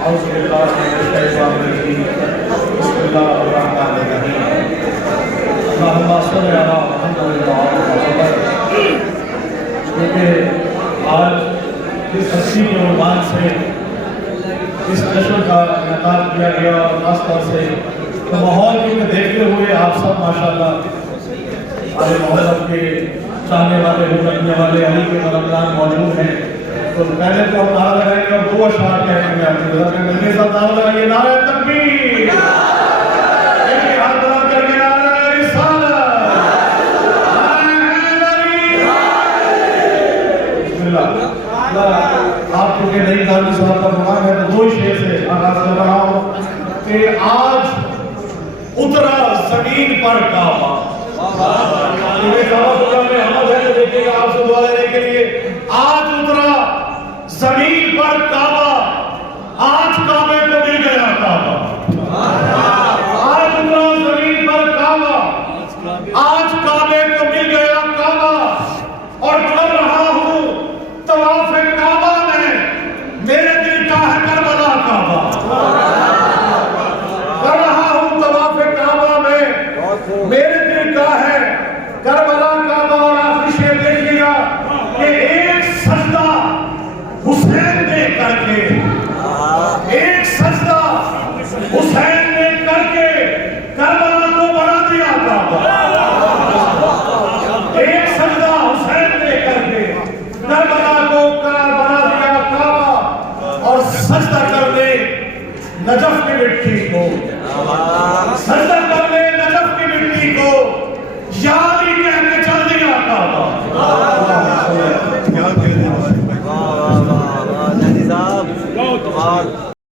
اعوذ باللہ من الشیطان الرجیم بسم اللہ الرحمن الرحیم اللہم صلی علی محمد وعلی آل محمد۔ کیونکہ آج اس ہستی کے عنوان سے اس جشن کا انعقاد کیا گیا اور خاص طور سے ماحول کو دیکھتے ہوئے آپ سب ماشاءاللہ علی محمد کے چاہنے والے ہو رکھنے والے علی کے مددگار موجود ہیں، تو پہلے تو ہم نعرہ لگائیں گے اور دو اشعار کہنے میں آپ کی رضا میں ملنے ساتھ نعرہ لگائیے نعرہ تکبیر، ایک ہاتھ بلند کر کے نعرہ رسالت، بسم اللہ۔ آپ کو کہ نئی گالی صاحب کا فرمان ہے تو دو شعر سے آغاز کر رہا ہوں کہ آج اترا زمین پر کعبہ، دیکھیں گا آپ سے دعا لینے کے لیے، آج اترا زمین پر کعبہ، آج کعبے کو مل گیا کعبہ، آج اترا زمین پر کعبہ، آج کعبے کو مل گیا کعبہ، اور کر رہا ہوں طواف کعبہ میں، میرے دل کا ہے کربلا کعبہ، کر رہا ہوں طواف کعبہ میں، میرے دل کا ہے کربلا کعبہ۔ اور آخری شعر دیکھیے گا کہ ایک سجدہ حسین نے کر کے، ایک سجدہ حسین نے کر کے کربلا کو بنا دیا کعبہ، ایک سجدہ حسین نے کر کے کربلا کو بنا دیا کعبہ، اور سجدہ کر دے نجف کی مٹی کو، سجدہ کر دے نجف کی مٹی کو، یاری کہہ کے چل دیا کعبہ۔ واہ واہ واہ، نانی صاحب